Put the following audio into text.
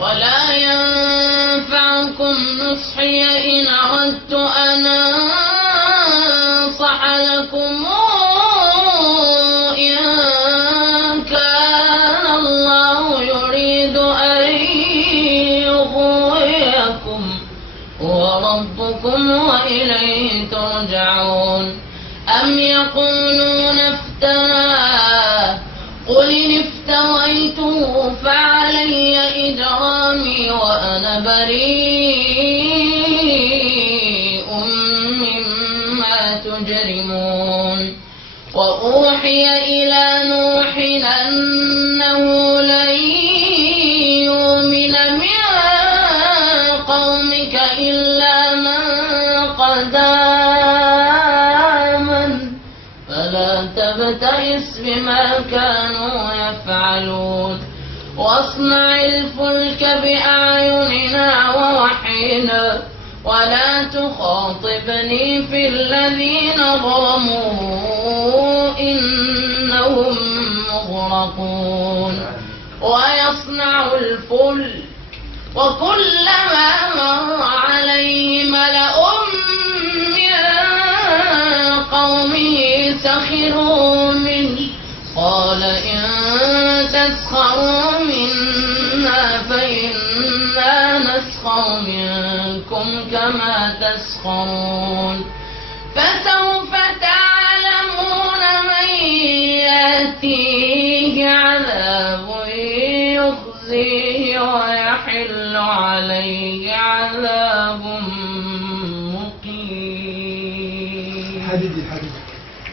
ولا ينفعكم نصحي إن أردت أن أنصح لكم إن كان الله يريد أن يغويكم هو ربكم وإليه ترجعون. أم يقولون افتراه قل إن افتريته فعلي إجرامي وأنا بريء مما تجرمون. وأوحي إلى نوح أنه لن يؤمن من قومك إلا من قد آمن فلا تبتئس بما كانوا يفعلون. واصنع الفلك بأعيننا ووحينا ولا تخاطبني في الذين ظلموا إنهم مغرقون. ويصنع الفلك وكلما مر عليه ملأ من قومه سخروا منه قال إن تسخروا منا فإنا نسخر منكم كما تسخرون.